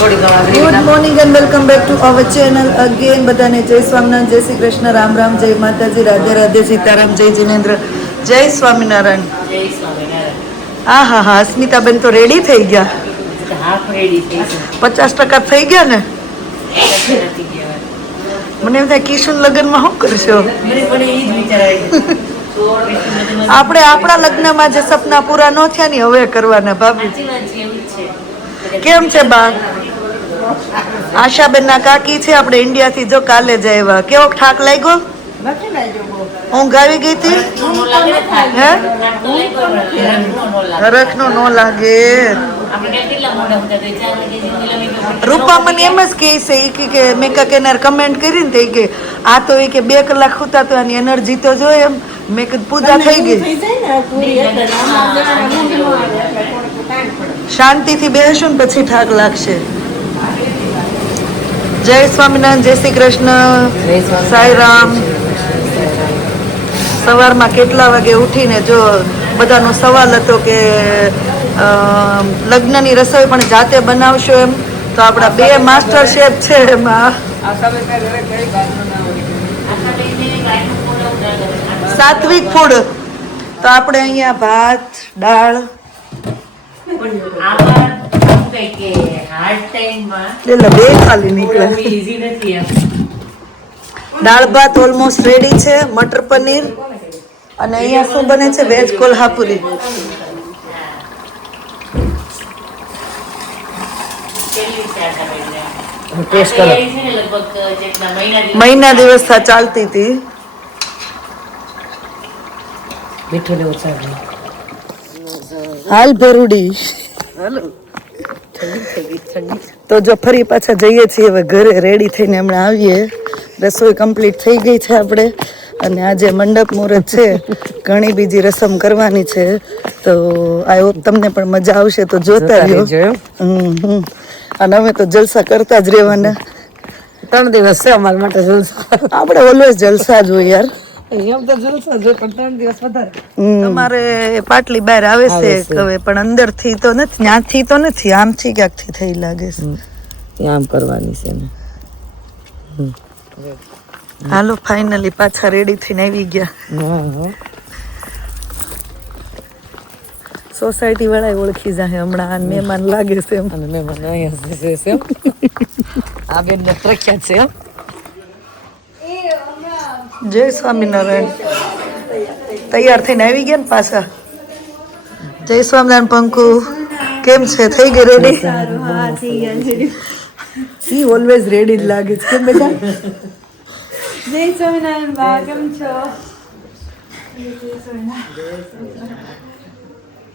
Good morning and welcome back to our channel again. બધાને જય સ્વામિનારાયણ, જય શ્રી કૃષ્ણ, રામ રામ, જય માતાજી, રાધે રાધે, સીતારામ, જય જીનેન્દ્ર, જય સ્વામિનારાયણ. હા હા હા, અસ્મિતાબેન તો રેડી થઈ ગયા. 50% થઈ ગયા ને. મને એમ થાય કિશન લગ્નમાં શું કરશો? આપણે આપણા લગ્નમાં જે સપના પૂરા ન થયા ને હવે કરવાના ભાભી. કેમ છે બા? આશાબેન ના કાકી છે, આપણે ઇન્ડિયા થી જો કાલે જ આવ્યા. કેવો ઠાક લાગ્યો? ઊંઘ આવી ગઈ હતી? હે હરખ નો ન લાગે. રૂપા મને એમ જ કહે છે મેં કાકેનાર કમેન્ટ કરી ને કે આ તો એ કે 2 કલાક સુતા તો આની એનર્જી તો જોઈએ એમ. મેં કીધું પૂજા થઈ ગઈ. શાંતિથી બેસું ને પછી થાક લાગશે. જય સ્વામિનારાયણ, જય શ્રી કૃષ્ણ, સાંઈરામ. સવારમાં કેટલા વાગે ઉઠીને જો બધાનો સવાલ હતો કે લગ્નની રસોઈ પણ જાતે બનાવશો એમ. તો આપણા 2 માસ્ટર શેફ છે એમાં. સાત્વિક ફૂડ તો આપણે અહીંયા ભાત, દાળ, ખાલી નીકળે. દાળ ભાત ઓલમોસ્ટ રેડી છે. મટર પનીર અને અહીંયા શું બને છે? વેજ કોલ્હાપુરી. મહિના દિવસ ચાલતી હતી. હાલ ભેરુડી. તો જો ફરી પાછા જઈએ છીએ હવે ઘરે. રેડી થઈને હમણાં આવીએ. રસોઈ કમ્પ્લીટ થઈ ગઈ છે આપણે. અને આજે મંડપ મુહૂર્ત છે, ઘણી બીજી રસમ કરવાની છે. તો આઈ હોપ તમને પણ મજા આવશે, તો જોતા રહ્યો. અને અમે તો જલસા કરતા જ રહેવાના. 3 દિવસ છે અમારા માટે જલસા. આપણે ઓલવેઝ જલસા જ હોય યાર. એમ તો જલસા જ હોય પણ 3 દિવસ વધારે. તમારે પાટલી બહાર આવે છે હવે, પણ અંદર થી તો નથી, ત્યાંથી તો નથી, આમથી ક્યાંક થી થઈ લાગે છે. આમ કરવાની છે ને. હાલો ફાઇનલી પાછા રેડી થઈને આવી ગયા. સોસાયટી વાળા ઓળખી જાય હમણાં. મહેમાન લાગે છે એમ. અને મહેમાન અહીંયા છે એમ. આ બેન ને પ્રખ્યાત છે એમ. જય સ્વામિનારાયણ. તૈયાર થઈને આવી ગયા ને પાછા. જય સ્વામિનારાયણ. પંકુ કેમ છે? થઈ ગઈ રેડી? ઈ ઓલવેઝ રેડી જ લાગે છે. કેમ બેટા? જય સ્વામિનારાયણ બા, કેમ છો?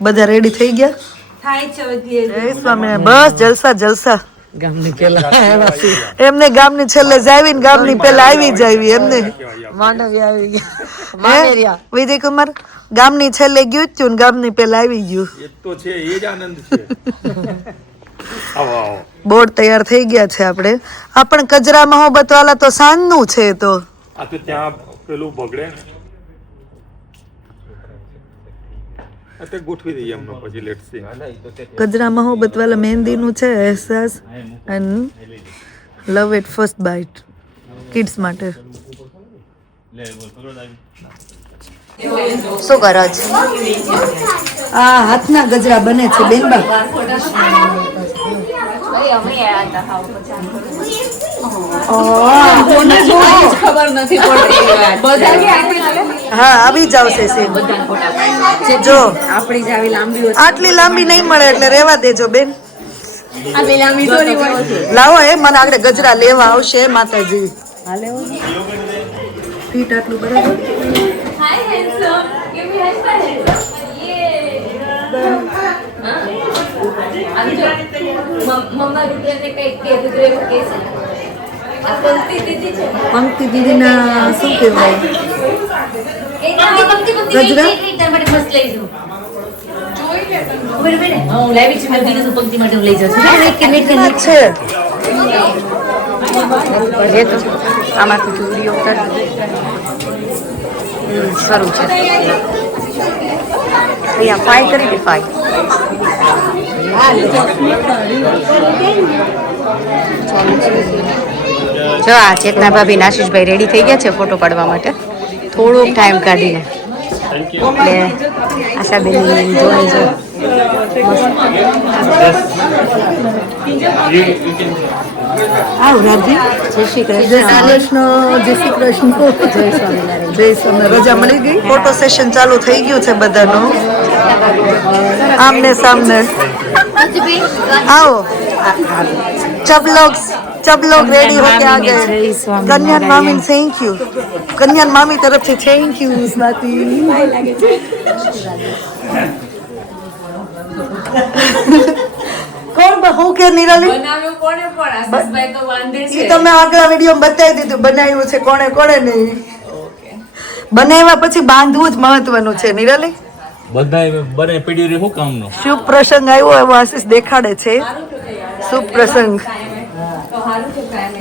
બધા રેડી થઈ ગયા? થાય છે બધી. જય સ્વામિનારાયણ. બસ જલસા જલસા. ગામની પેલા એમને ગામની છેલ્લે જાવી ને ગામની પેલા આવી જાવી એમને. માંડવી આવી ગયા. વિજયકુમાર ગામની છેલ્લે ગયું જ ને ગામની પેલા આવી ગયું. એ તો છે, એ જ આનંદ છે. આવો આવો. બોર્ડ તૈયાર થઈ ગયા છે આપણે. આ પણ કજરા મહોબત વાળા તો સાંજનું છે. તો આ તો ત્યાં પેલું બગડે ને તે ગોઠવી દઈએ એમનો પછી લેટ્સ સી. કજરા મહોબત વાળા મહેંદીનું છે. અહેસાસ and love at first bite kids માટે. શું કરો છો? આ હાથના ગજરા બને છે બેનબા. હા આવી જ આવશે સેમ. જો આટલી લાંબી નહીં મળે એટલે રેવા દેજો બેન. લાવો એ મને આગળ ગજરા લેવા આવશે માતાજી. ફીટ આટલું બરાબર. પંક્તિ દીદીના શું કહેવાય ગજરા? આમાંથી વિડીયો ઉતાર શરૂ છે. અહીંયા 5 કરી દે 5. જો આ ચેતના ભાભી આશીષભાઈ રેડી થઈ ગયા છે ફોટો પાડવા માટે થોડોક ટાઈમ કાઢીને એટલે આશાબેન જોઈ જો જય શ્રી કૃષ્ણ. જય શ્રી કૃષ્ણ. જય સ્વામિનારાયણ. જય સ્વામિનારાયણ. રજા મળી ગઈ. ફોટો સેશન ચાલુ થઈ ગયું છે બધાનું. આમને સામને आओ सब लोग रेडी होके आ गए. कन्यान मामी थैंक यू. कन्यान मामी तरफ से थैंक यू स्वाति. કોણ બહુ કે નિરાલી બનાવ્યું કોણે પણ આશીષભાઈ તો વાંધે છે. ઈ તમે આગલા વિડીયોમાં બતાવી દીધું બનાવ્યું છે કોણે કોણે નહીં. બનાવ્યા પછી બાંધવું જ મહત્વનું છે નિરાલી. બધા બને પીડી રે શું કામનો શુભ પ્રસંગ આવ્યો એવો આશીષ દેખાડે છે. શુભ પ્રસંગ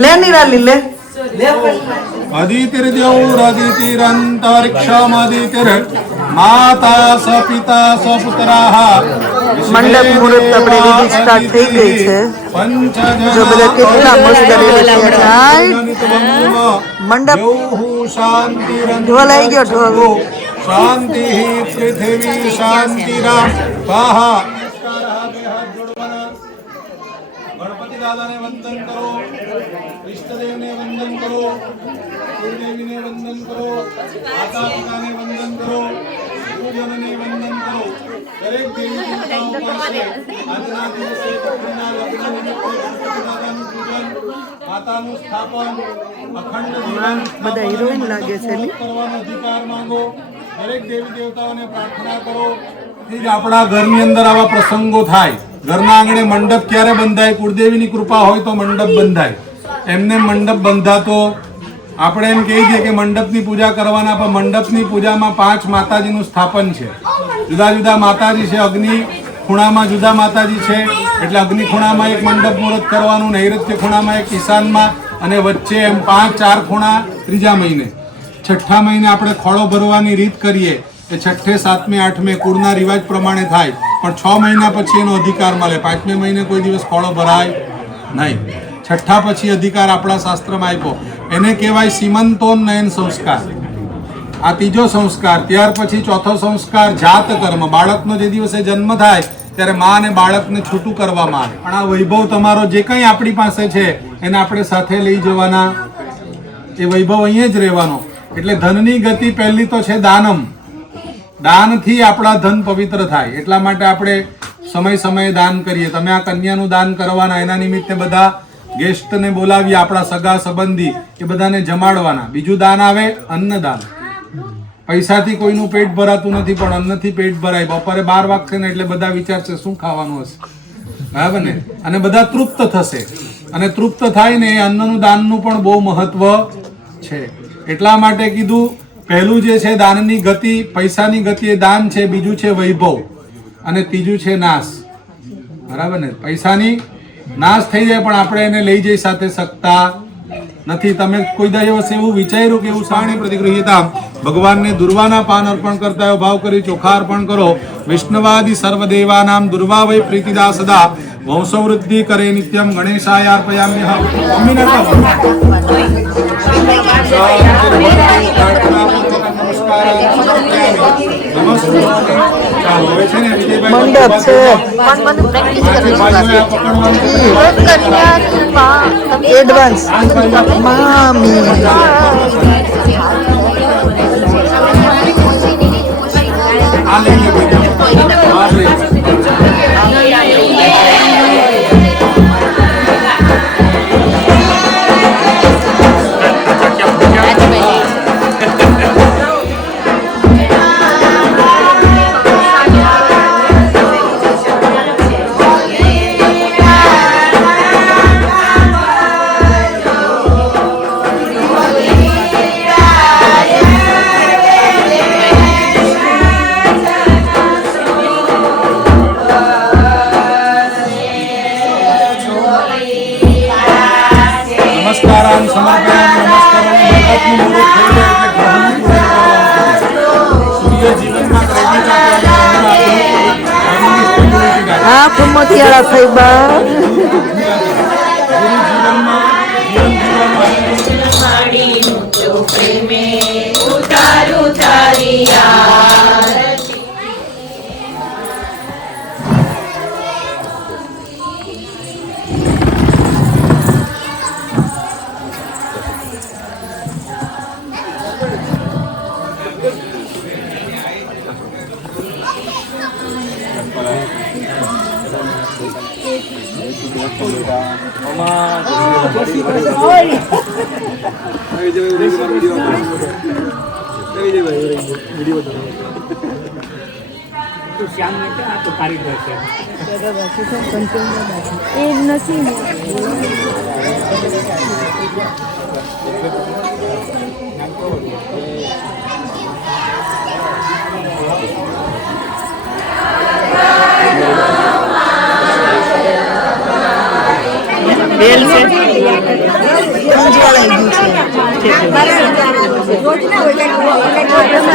લે નિરાલી લે. અદિતિર્દ્યૌરદિતિરંતરિક્ષમદિતિર માતા સ પિતા સ પુત્રાઃ મંડપ મુહૂર્ત આપણે વિધિ સ્ટાર્ટ થઈ ગઈ છે. જો બધા કેટલા મસ્ત રેડી છે. મંડપ ઢોલ આવી ગયો. ઢોલ શાંતિ પૃથ્વી શાંતિરા સ્વાહા. ગણપતિ દાદાને વંદન કરો, ઈષ્ટદેવને વંદન કરો, કુળદેવીને વંદન કરો, માતા પિતાને વંદન કરો, ગુરુજનને વંદન કરો. દરેક દેવી દેવતાઓ પાસે આજના દિવસે પત્નીના લગ્ન નિમિત્તે ગણપતિ દાદાનું પૂજન, માતાનું સ્થાપન, અખંડ જીવન બધા હિરોઈન લાગે છે ને. કરવાનો અધિકાર માંગો. દરેક દેવી દેવતાઓને પ્રાર્થના કરો. જ આપણા ઘરની અંદર આવા પ્રસંગો થાય. ઘરના આંગણે મંડપ ક્યારે બંધાય? કુળદેવીની કૃપા હોય તો મંડપ બંધાય. એમને મંડપ બંધાતો આપણે એમ કહી દઈએ કે મંડપની પૂજા કરવાના, પણ મંડપની પૂજામાં 5 માતાજીનું સ્થાપન છે. જુદા જુદા માતાજી છે. અગ્નિ ખૂણામાં જુદા માતાજી છે, એટલે અગ્નિ ખૂણામાં એક મંડપ મુહૂર્ત કરવાનું, નૈઋત્ય ખૂણામાં એક, ઈશાનમાં, અને વચ્ચે એમ 5-4 ખૂણા ત્રીજા મહિને. છઠ્ઠા મહિને આપણે ખોળો ભરવાની રીત કરીએ એ છઠ્ઠે, 7મે, 8મે કુળના રિવાજ પ્રમાણે થાય, પણ 6 મહિના પછી એનો અધિકાર મળે. 5મે મહિને કોઈ દિવસ ખોળો ભરાય નહીં. છઠ્ઠા પછી અધિકાર આપણા શાસ્ત્રમાં આપ્યો. એને કહેવાય સીમંતોન્નયન સંસ્કાર. આ ત્રીજો સંસ્કાર. ત્યાર પછી ચોથો સંસ્કાર જાત કર્મ. બાળકનો જે દિવસે જન્મ થાય ત્યારે મા અને બાળકને છૂટું કરવામાં આવે. પણ આ વૈભવ તમારો જે કંઈ આપણી પાસે છે એને આપણે સાથે લઈ જવાના. એ વૈભવ અહીંયા જ રહેવાનો. એટલે ધનની ગતિ પહેલી તો છે દાનમ. દાનથી આપણા ધન પવિત્ર થાય. એટલા માટે આપણે સમય સમયે દાન કરીએ. તમે આ કન્યાનું દાન કરવાના. એના નિમિત્તે બધા ગેસ્ટને બોલાવીએ, આપણા સગા સંબંધી, એ બધાને જમાડવાના. બીજું દાન આવે અન્નદાન. પૈસાથી કોઈનું પેટ ભરાતું નથી, પણ અન્નથી પેટ ભરાય. બપોરે 12 વાગશે ને એટલે બધા વિચારશે શું ખાવાનું હશે, બરાબર ને? અને બધા તૃપ્ત થશે. અને તૃપ્ત થાય ને એ અન્નનું દાનનું પણ બહુ મહત્વ છે. એટલા માટે કીધું પહેલું જે છે દાનની ગતિ, પૈસાની ગતિ એ દાન છે. બીજું છે વૈભવ, અને ત્રીજું છે નાશ, બરાબર ને? પૈસાની નાશ થઈ જાય પણ આપણે એને લઈ જઈ સાથે શકતા નથી. તમે કોઈ દિવસ એવું વિચાર્યું કે એવું સાણી પ્રતિગૃહિતા ભગવાનને દુર્વાના પાન અર્પણ કરતા એવો ભાવ કરી ચોખા અર્પણ કરો. વિષ્ણવાદિ સર્વદેવાનામ દુર્વા વૈ પ્રીતિદા સદા વંશવૃદ્ધિ કરે નિત્યમ ગણેશાય અર્પયામ્યઃ. મંડપ છે. એડવાન્સ મામી મોતિયાળા સાહેબા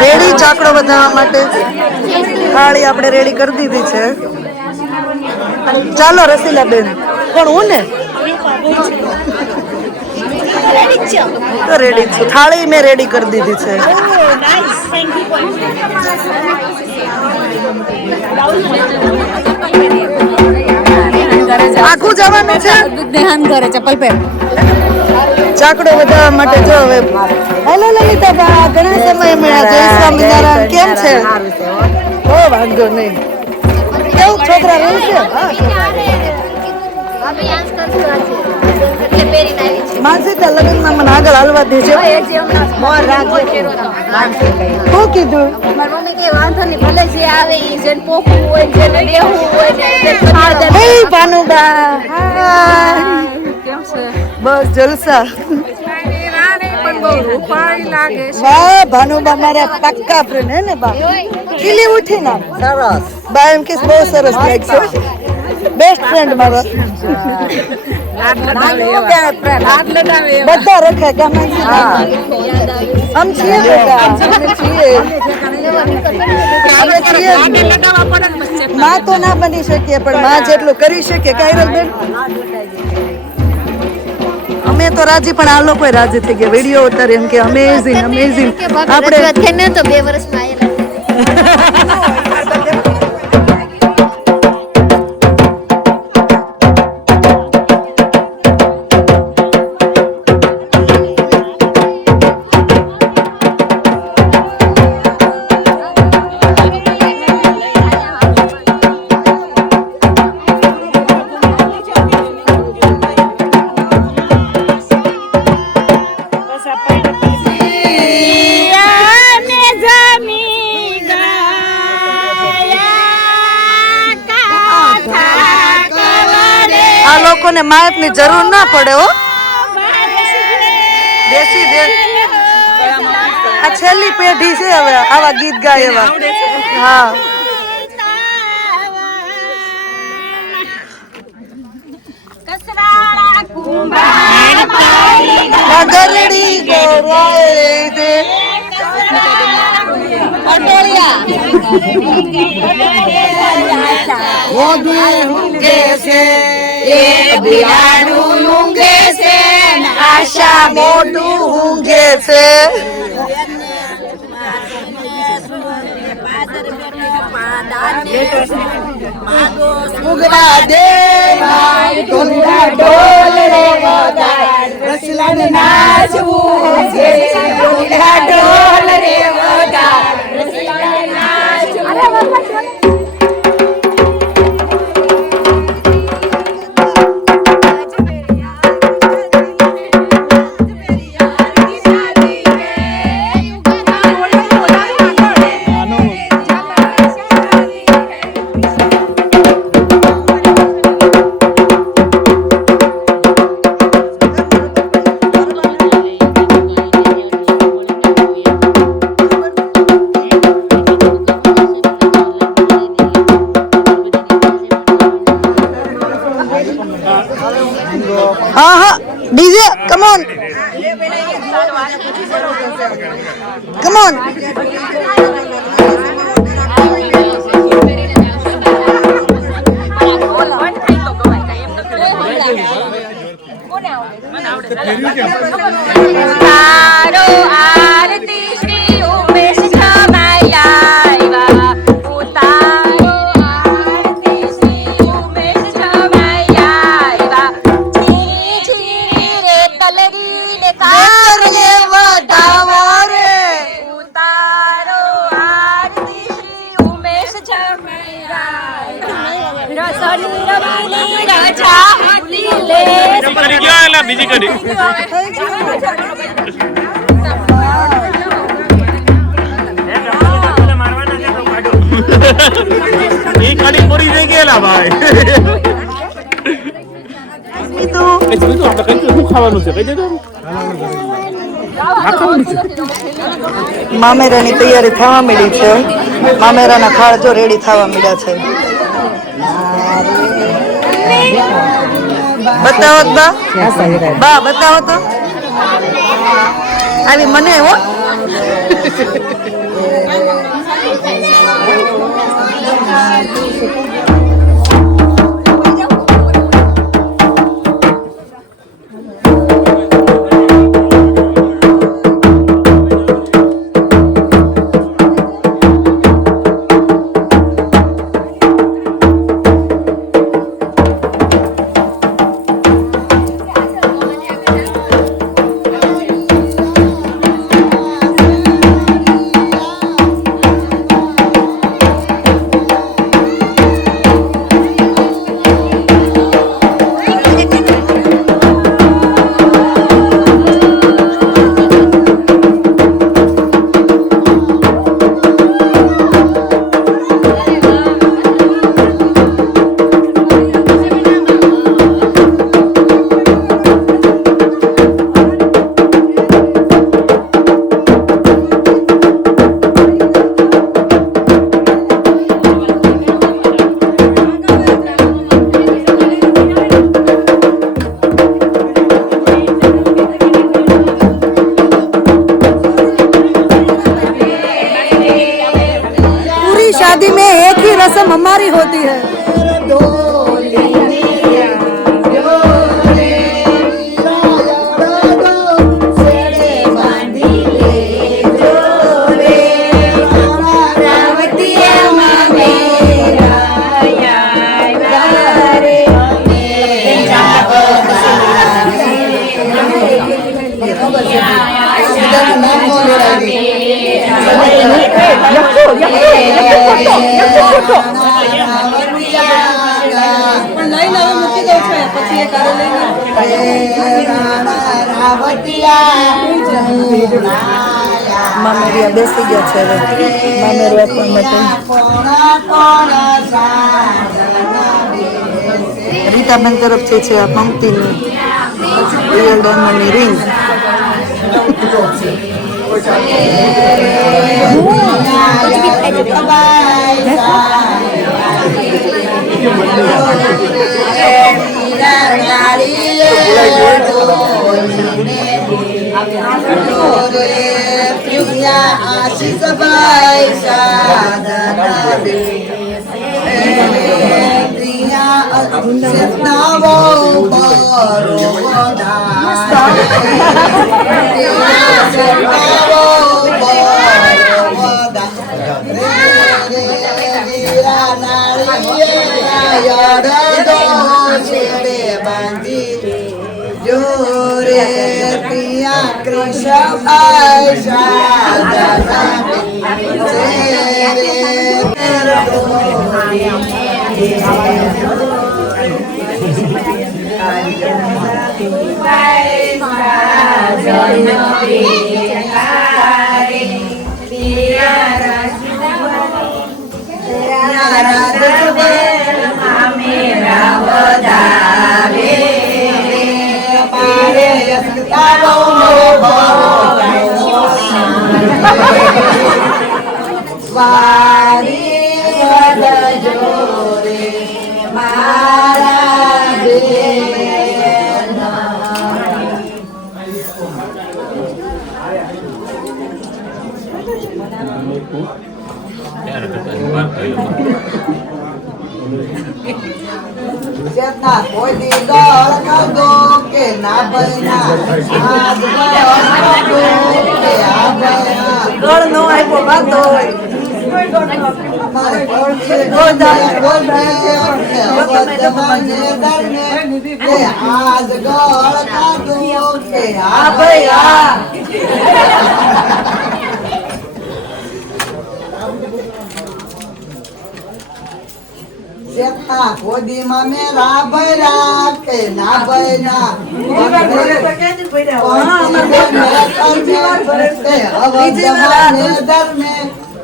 રેડી ચાકડો વધારવા માટે થાળી આપણે રેડી કરી દીધી છે. ચાલો રસીલા બેન. પણ હું ને તો રેડી છું. થાળી મેં રેડી કરી દીધી છે. આખું જવાનું છે ઘરે ચપ્પલ પહેર. ચાકડો વધારવા માટે. જો હવે હેલો લલિતાબા, ઘણા સમય મળ્યા. જય સ્વામિનારાયણ. કેમ છે? ઓ વાંધો નહીં. કેવું છોકરા રહે છે? માનસીતા લગ્નમાં મને આગળ હાલવા દેજો. શું કીધું? હે ભાનુબા, બસ જલસા. વાહ ભાનુબા મારા પક્કા ફ્રેન્ડ હે ને બા. ખીલી ઉઠી ના સરસ બા. એમ કે બહુ સરસ લાગશે. બેસ્ટ ફ્રેન્ડ મારો. બધા રખે ગમે. આમ છીએ બેટા, અમે છીએ. માં તો ના બની શકીએ પણ માં જેટલું કરી શકીએ. કાયરલ બેન અમે તો રાજી, પણ આ લોકો રાજી થઈ ગયા. વિડીયો ઉતારે એમ કે અમેઝિંગ અમેઝિંગ. આપણે તો 2 વર્ષમાં લોકોને માયક ની જરૂર ના પડે હો. દેશી દે આ છેલ્લી પેઢી છે હવે આવા ગીત ગાય એવા. હા ગરડી ગોરાય દે અટોલિયા ઊંઘે છે એ બિલાડું ઊંઘે છે આશા મોટું ઊંઘે છે. મુગરા દે ઢોલના ઢોલ રે વગાડ રસલાને નાચવું છે. ઢોલના ઢોલ રે વગાડ રસલાને નાચવું. DJ, come on. Come on. તારો આરતી શ્રી ઉમેશ છમાયા ઉતારો આરતી શ્રી ઉમેશ છમાયા છીરી છીરી રે કલરી ને કારને વધાવો રે ઉતારો આરતી શ્રી ઉમેશ છમાયા રસની રમણી રાજા લે કરી ગયો એટલે બીજી કરી એ ખાલી પૂરી થઈ ગયેલા ભાઈ શું ખાવાનું છે કઈ દેજો મામેરાની તૈયારી થવા માંડી છે. મામેરાના ખાળ જો રેડી થવા માંડ્યા છે. બતાવો તો બા બતાવો તો આવી મને હો शादी में एक ही रस्म हमारी होती है. મામેરિયા બેસી ગયા છે હવે મામેરું આપવા માટે. રીતાબેન તરફથી છે આ પંક્તિની રિયલ ડાયમંડની રિંગ. કોઈ દી દળ દો કે ના ભાઈ ના આજ ગળ નો આપ્યો વાતો હોય આજ ગળ ખાધું કે આ ભાઈ આ જેઠા ગોદીમાં મેરા ભૈરા કે ના ભૈરા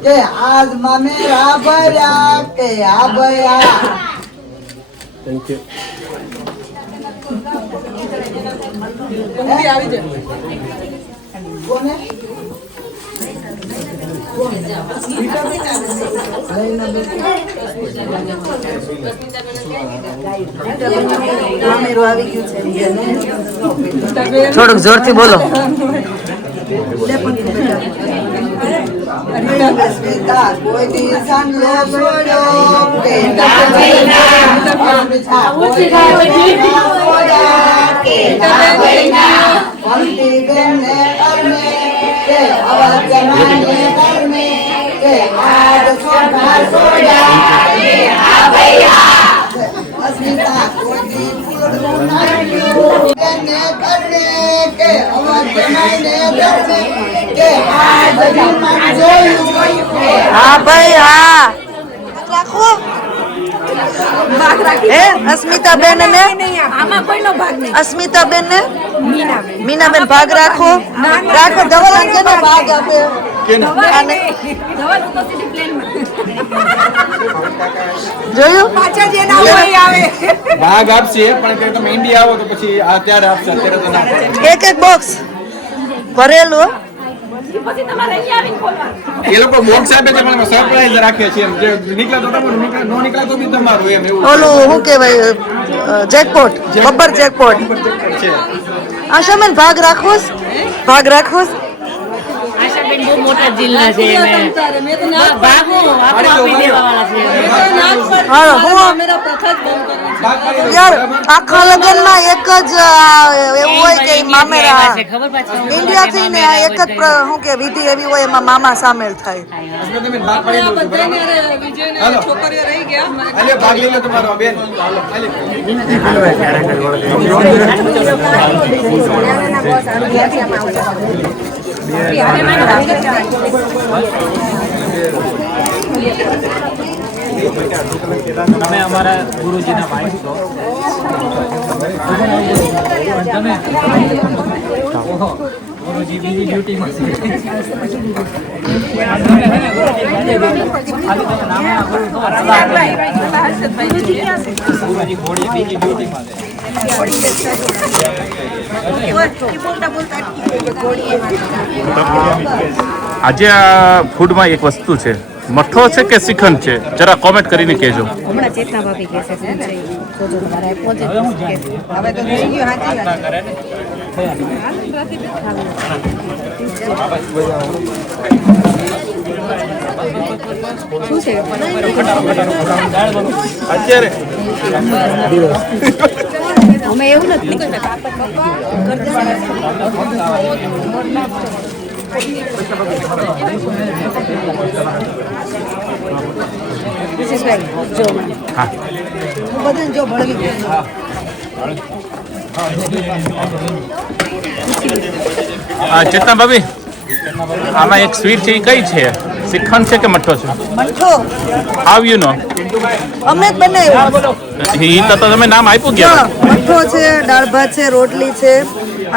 કે આજ માં મેરા ભૈરા કે આ ભૈરા કોને થોડુંક જોરથી બોલો. કોઈ દિશાન લો છોડ્યો કે અસ્મિતા કોઈ હા ભાઈ હા રાખો હે અસ્મિતા બેન ને આમાં કોઈનો ભાગ નહીં. અસ્મિતા બેન ને મીનાબેન ભાગ રાખો રાખો ધવલ કેનો ભાગ આપે આને જોયું પાછા જે ના હોય એ આવે. ભાગ આપશે પણ કે તમે ઇન્ડિયા આવો તો પછી અત્યારે આપશે અત્યારે તો ના આપે. એક એક બોક્સ ભરેલું પછી તમારે અહીંયા આવીને ખોલવાનું. એ લોકો બોક્સ આપે છે પણ સરપ્રાઈઝ રાખે છે એમ જે નીકળે તો તમારું નીકળે નો નીકળે તો બી તમારું એમ એવું ઓલું શું કહેવાય જેકપોટ બબ્બર જેકપોટ છે. આશાબેન ભાગ રાખો ભાગ રાખો આશાબેન બહુ મોટા જિલ્લા છે ભાગો આપી દેવાવાળા છે. હા હું યાર આખા લગ્નમાં એક જ એવું હોય કે મામેરા ખબર પાછી ઇન્ડિયા થી ને આ એક જ શું કે વિધિ એવી હોય એમાં મામા સામેલ થાય તમે ભાગ પાડી દો હાલો હાલે ભાગ લઈ લો તમારો બેન હાલે તમે અમારા ગુરુજીના વાઇફ છો. તમે ગુરુજી બીજી ડ્યુટીમાં છે. ગુરુજી ઘોડી બીજી ડ્યુટીમાં છે. આજે આ ફૂડમાં એક વસ્તુ છે મઠ્ઠો છે કે શ્રીખંડ છે જરા કોમેન્ટ કરીને કહેજો. હમણાં ચેતના ભાભી કહે છે શું છે જોજો તમારે પહોંચે હવે તો થઈ ગયું સાચી વાત. શું છે અત્યારે અમે એવું નથી જો બધાને જો ભળવી ચેતના ભાભી આમાં એક સ્વીટ છે એ કઈ છે શ્રીખંડ છે કે મઠ્ઠો છે મઠ્ઠો હાવ યુ નો અમે જ બનાવ્યું એ તો તમે નામ આપ્યું ગયા મઠ્ઠો છે દાળ ભાત છે રોટલી છે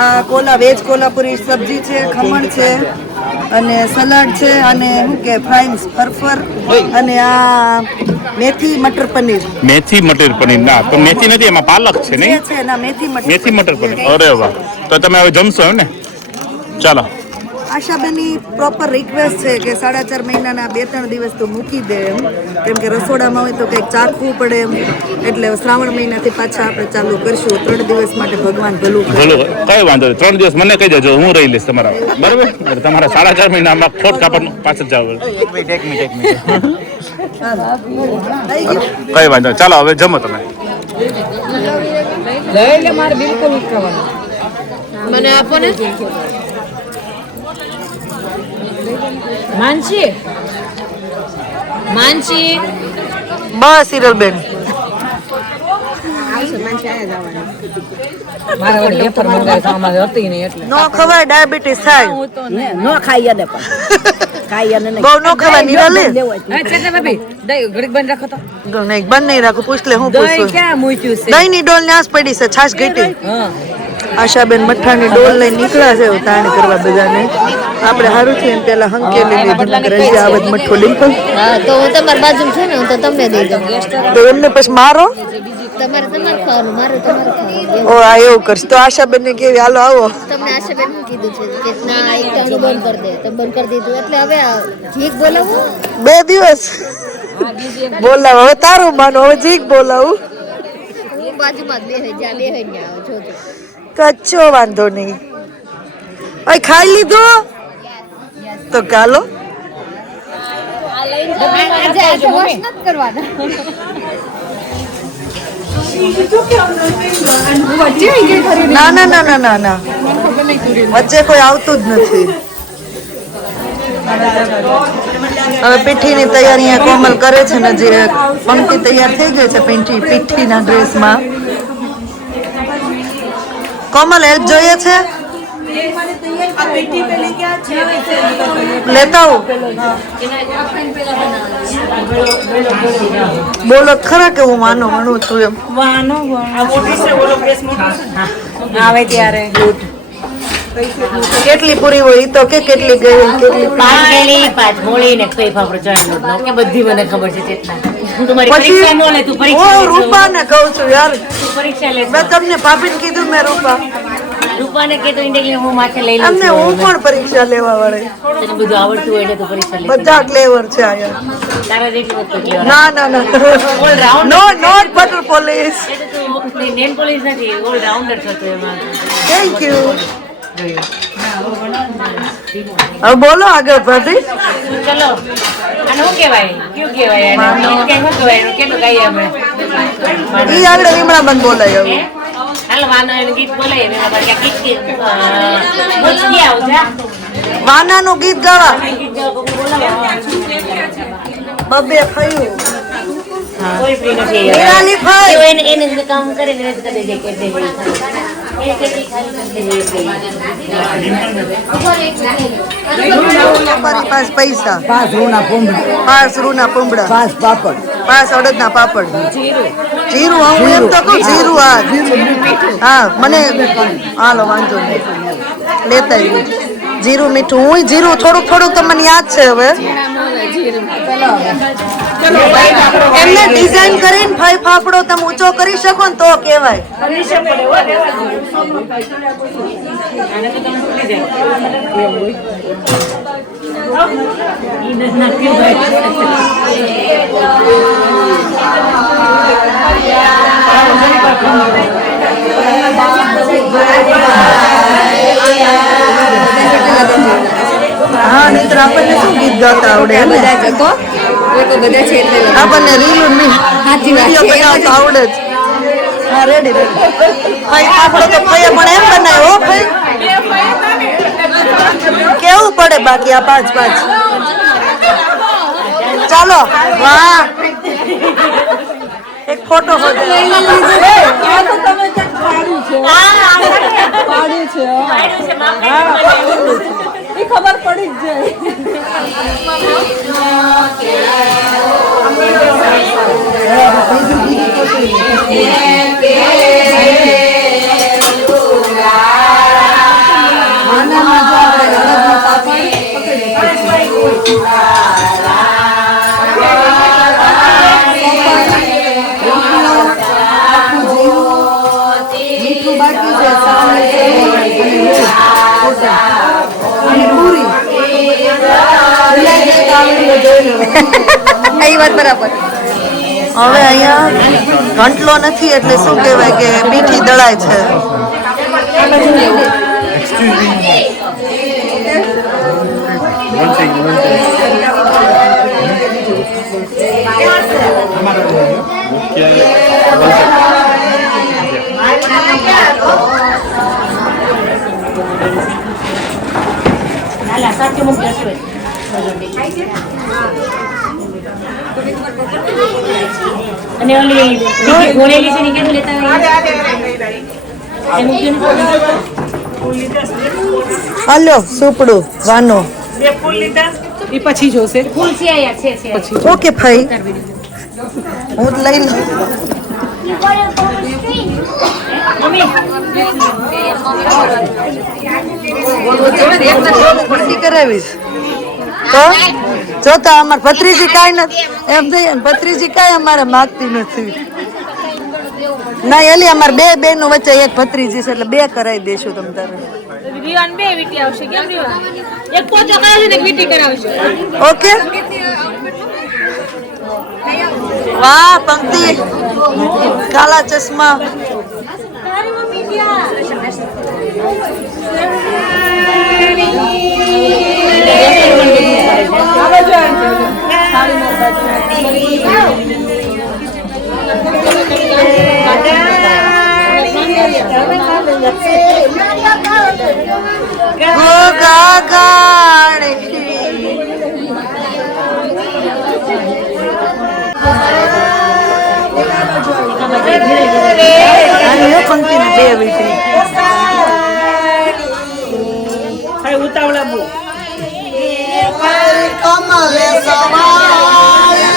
આ વેજ કોલ્હાપુરી સબ્જી છે ખમણ છે અને સલાડ છે અને શું કે ફ્રાઈન્સ ફરફર અને આ મેથી મટર પનીર મેથી મટર પનીર ના તો મેથી નથી એમાં પાલક છે નહીં છે ના મેથી મટર પનીર અરે વાહ તો તમે હવે જમશો એમ ને ચાલો આશાબેનની પ્રોપર રિક્વેસ્ટ છે કે 4.5 મહિનાના 2-3 દિવસ તો મૂકી દે એમ કેમ કે રસોડામાં હોય તો કંઈક ચાખવું પડે એમ એટલે શ્રાવણ મહિનાથી પાછા આપણે ચાલુ કરશું 3 દિવસ માટે ભગવાન ભલું કરે. ભલો કઈ વાંધો નહીં 3 દિવસ મને કહી દેજો હું રહી લઈશ તમારા બરાબર તમારા 4.5 મહિનામાં ખોટ કાપડ પાછળ જાવ કઈ વાંધો નહીં. ચાલો હવે જમો તમે લઈ લે મારે બિલકુલ નથી ખાવાનું. મને આપો ને. માનસી માનસી બસ હિરલબેન મારે ઓલી વેફર મંગાવી તો અમારે હતી નહીં એટલે નો ખવાય ડાયાબિટીસ થાય નો ખાઈ યાદ પણ ખાઈ યાદ નહીં બહુ નો ખવાય નિરાલે છે ભાભી દહીં ઘડીક બંધ રાખો તો નહીં બંધ નહીં રાખું પૂછ લે હું દહીં પૂછું ક્યાં મૂક્યું છે દહીં ની ડોલ ન્યાસ પડી છે છાશ ઘટી હા આશાબેન મઠ્ઠાની ડોલ લઈને નીકળ્યા છે તાણ કરવા બધાને આપણે સારું છે પેલા હંકેલી લીધું રજી આવત મઠ્ઠો ડિમ્પલ હા તો હું તમારી બાજુ છું ને હું તો તમને દઈ દઉં. તો એમને પછી મારો તમારે ખાવાનું મારું તમારે ખાવાનું. ઓ આ એવું કરશે તો આશાબેન ને કેવી હાલો આવો તમને આશાબેન શું કીધું છે કે ના એક ટાણું બંધ કરી દે તો બંધ કરી દીધું એટલે હવે જીક બોલાવું 2 દિવસ બોલાવ હવે તારું માનો હવે જીક બોલાવું હું બાજુમાં જ બેહી જા બેહી ને આવો જોજો. કચ્ચો વાંધો નહીં ઓય ખાઈ લીધું તો ગાલો આજે વોશ નથી કરવાના. ના ના ના ના ના ના વચ્ચે કોઈ આવતું જ નથી હવે પીઠીની તૈયારી અહીંયા કોમલ કરે છે ને જે પંક્તિ તૈયાર થઈ ગઈ છે પીઠીના ડ્રેસમાં કોમલ હેલ્પ જોઈએ છે લેતા આવું બોલો ખરા કે હું માનું છું એમ આવે ત્યારે કેટલી પૂરી હોય ઈ તો કે કેટલી ગઈ કેટલી 5 ગેલી 5 મોળી ને કઈ ફાફડો ચણા લોટ કે બધી મને ખબર છે તેટલા તું મારી પરીક્ષા નો લે તું પરીક્ષા હું રૂપાને કહું છું યાર તું પરીક્ષા લે મેં તમને ભાભીને કીધું મેં રૂપાને કે તો ઇન્ડિયા હું માથે લઈ લઉં અમને હું પણ પરીક્ષા લેવા વાળી તને બધું આવડતું હોય એટલે તું પરીક્ષા લે બધા ક્લેવર છે આયા તારા જેટલું તો કેવા ના ના ના ઓલ રાઉન્ડ નો નોટ બટર પોલીસ એટલે તું નેન પોલીસ નથી ઓલ રાઉન્ડર છો તું એમાં થેન્ક યુ હવે બોલો આગળ ભાભી ચલો આને શું કહેવાય કયું કહેવાય આને કે શું કહેવાય એનું કેટલું ગાઈએ અમે ઈ આગળ લીમડા બંધ બોલાય હવે હાલ વાનો એનું ગીત બોલાય ને અમારે ક્યાં ગીત મુજ ગયા આવજા વાનાનું ગીત ગાવા ગીત બોલાવા બબે ફાયું કોઈ ફ્રી નથી નિરાલી ફાઈ એને કામ કરે ને કરી દે કે દે તમારી પાસે પૈસા 5 રૂના પૂંબડા 5 પાપડ 5 અડદના પાપડ જીરું હું એમ તો કહું જીરું હા મને હાલો વાંધો નહીં લેતા આવ્યું જીરું મીઠું હું જીરું થોડુંક તમને યાદ છે હવે એમને ડિઝાઇન કરીને ફાઈ ફાફડો તમે ઊંચો કરી શકો ને તો કહેવાય હા નહીતર આપણને શું ગીત ગાતા આવડે આપણને રીલું વિડીયો બનાવતા આવડે જ હા રેડી ભાઈ આપણે તો ભાઈ પણ એમ બનાવ્યો હો ભાઈ કેવું પડે બાકી આ 5 ચાલો વાહ એક ફોટો ખબર પડી જ એ વાત બરાબર. હવે અહીંયા ઘંટલો નથી એટલે શું કહેવાય કે પીઠી દળાય છે હાલા સાથે મૂકી હશે અને ઓલી બીજી ગોળેલી છે ને કેમ લેતા હોય એ મૂક્યું ને હાલો સુપડું વાનો એ પછી જોશે ફૂલ છે યાર છે ઓકે ભાઈ હું જ લઈ લઉં મમ્મી કરાવીશ તો જોતા અમાર ભત્રીજી કાંઈ નથી એમ થઈ ભત્રીજી કાંઈ અમારે માગતી નથી ના એલી અમારે બે બેનો વચ્ચે એક ભત્રીજી છે એટલે બે કરાવી દઈશું તમ તારે રીવાન બે વીટી આવશે કેમ રીવાન એક પોચો કરાવશે ને એક વીટી કરાવશે ઓકે વાહ પંક્તિ કાલા ચશ્મા ગોગા ગાણી પંક્તિને બે વીટી ઉતાવળા બહુ કમલે સવાય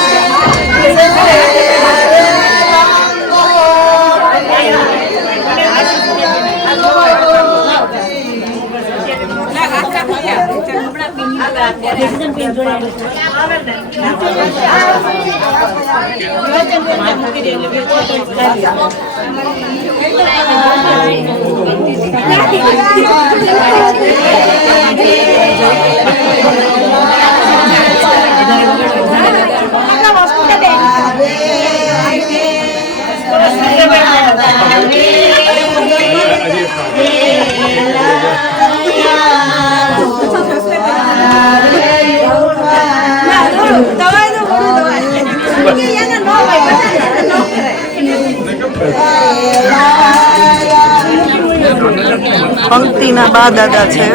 પંક્તિના બા દાદા છે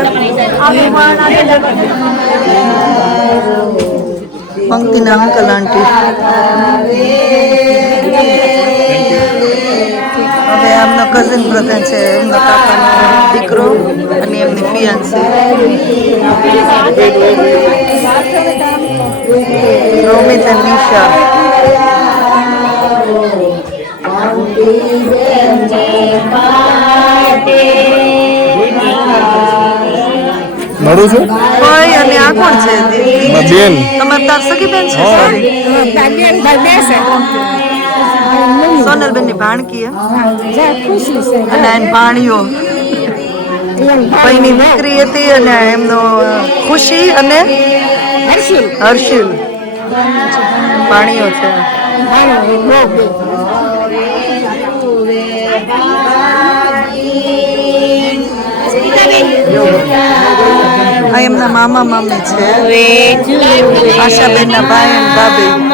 પંક્તિના અંકલ આંટી હવે એમનો કઝિન બ્રધર છે એમનો કાકાનો દીકરો અને એમની ફિયાન્સી રોમિત અને નિશા મળું છું ભાઈ અને આ કોણ છે બેન તમારે તાર સગી બેન છે સોનલબેન ની ભાણકી અને એની ભાણીઓ ભાઈની દીકરી હતી અને એમનો ખુશી અને હર્ષિલ ભાણીઓ છે આ એમના મામા મામી છે આશાબેનના ભાઈ અને ભાભી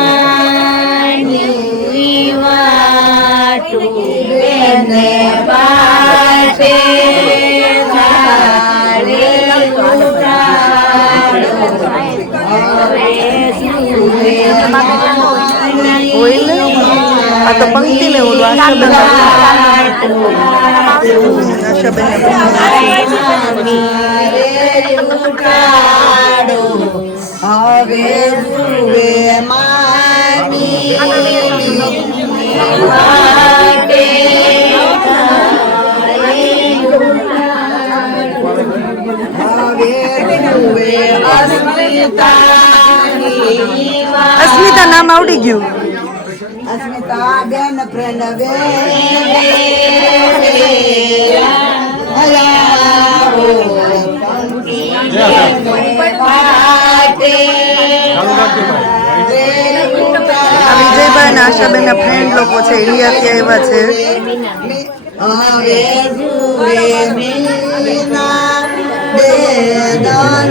આ તો પંક્તિ ને ઓલું આશાબેન હવે જુએ માની અસ્મિતા નામ આવડી ગયું અસ્મિતા બેન ફ્રેન્ડ બે વિજયભાઈ અને આશાબેન ના ફ્રેન્ડ લોકો છે એ અત્યારે એવા છે હવે જુએ Meena બેદાની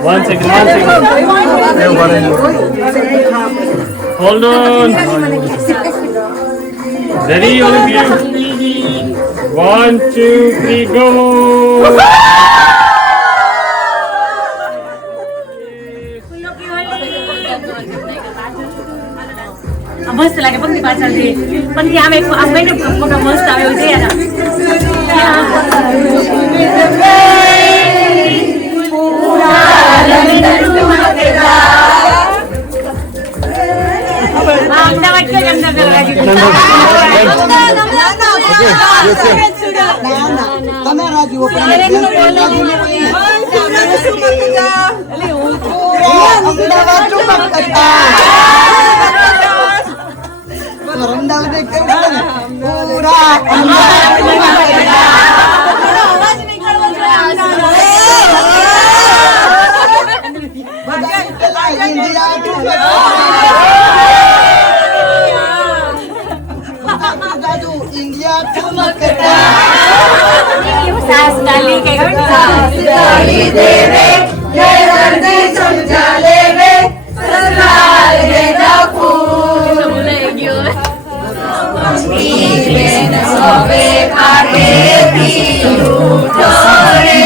One second. Hold on. Ready, all of you? 1, 2, 3, go! મસ્ત લાગે પંક્તિ પાછળથી પણ આમ એક આમ કઈને ફોટો મસ્ત આવે એવું છે અમદાવાદ કે અંદર સાસ ડાલી કે સાસ ડાલી દેવે જય દર્દી સમજા લેવે સસરાલ રે નાખું ભૂલે ગયો બેન સવે કાઢે થી ઉઠો રે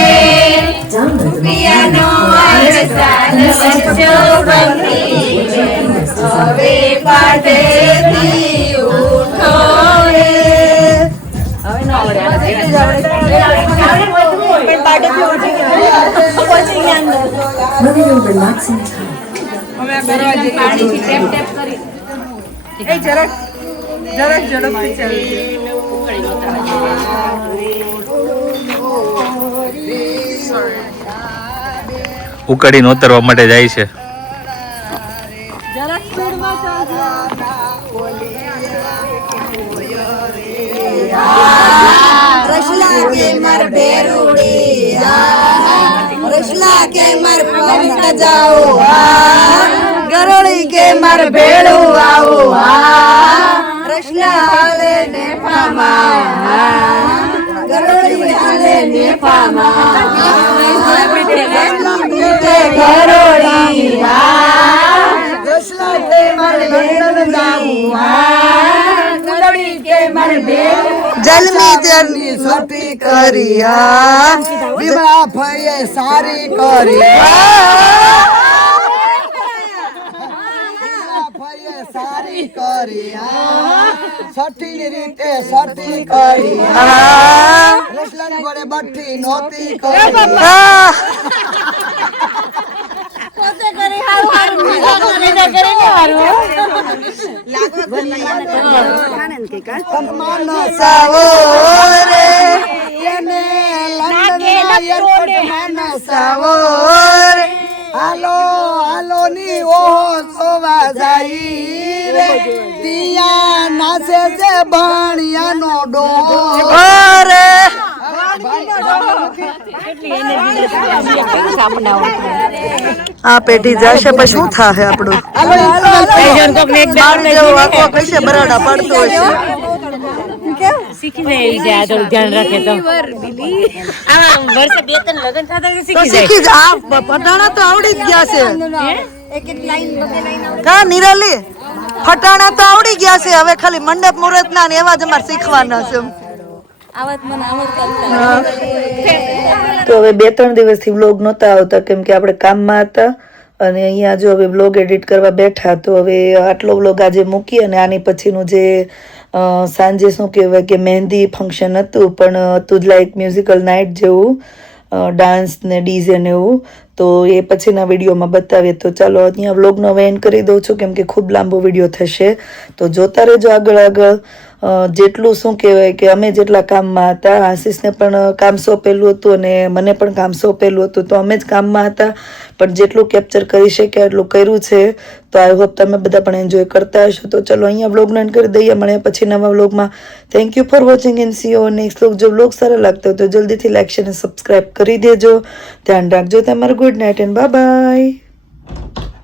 પિયાનો અરસાન વચ્ચો બંધી બેન સવે કાઢે થી ઉઠો રે હવે ના ઉકાળીને ઉતરવા માટે જાય છે. રસલા કે મર બેરુડી રસલા કે મર પવિત જાઓ ગરોળી કે મર ભેળું આવો રસલા હાલે ને પામા ગરોળી હાલે ને પામા ગરોળી રસલા કે મર ભેળું જાઓ જલમી જરની સતી કર્યા વિમળા ભયે સારી કર્યા સઠી રીતે સતી કર્યા રસલાની ગોળે બઠ્ઠી નહોતી કર્યા હાલો હાલો ની ઓહો સોવા જાય રે પિયા નાસે છે ભણિયાનો ડોર આ પેઢી જશે પછી શું થાશે આપણું કશે બરાડા પડતું હશે કેમ શીખી જાય એવી છે આ થોડું ધ્યાન રાખે તો આ વર્ષે 2-3 લગ્ન થતા કે તો શીખી જાય શીખી જ આ ફટાણા તો આવડી જ ગયા છે કા નિરાલી ફટાણા તો આવડી ગયા છે હવે ખાલી મંડપ મુહૂર્ત ના ને એવા જ અમારે શીખવાના છે તો હવે 2-3 દિવસથી વ્લોગ નહોતા આવતા કેમ કે આપણે કામમાં હતા અને અહીંયા જો હવે વ્લોગ એડિટ કરવા બેઠા તો હવે આટલો વ્લોગ આજે મૂકી અને આની પછીનું જે સાંજે શું કહેવાય કે મહેંદી ફંક્શન હતું પણ હતું જ લાઈક મ્યુઝિકલ નાઇટ જેવું ડાન્સ ને ડીજે ને એવું તો એ પછીના વિડીયોમાં બતાવીએ તો ચાલો અહીંયા વ્લોગનો હવે એન્ડ કરી દઉં છું કેમ કે ખૂબ લાંબો વિડીયો થશે તો જોતા રહેજો આગળ જેટલું શું કહેવાય કે અમે જેટલા કામમાં હતા આશીષને પણ કામ સોંપેલું હતું અને મને પણ કામ સોંપેલું હતું તો અમે જ કામમાં હતા પણ જેટલું કેપ્ચર કરી શક્યા એટલું કર્યું છે તો આઈ હોપ તમે બધા પણ એન્જોય કરતા હશો તો ચલો અહીંયા વ્લોગને એન્ડ કરી દઈએ મળે પછી નવા વ્લોગમાં thank you for watching and C you next vlog જો વ્લોગ સારા લાગતો હોય તો જલ્દીથી લાઈક શેર અને સબસ્ક્રાઈબ કરી દેજો ધ્યાન રાખજો તમારું good night and bye bye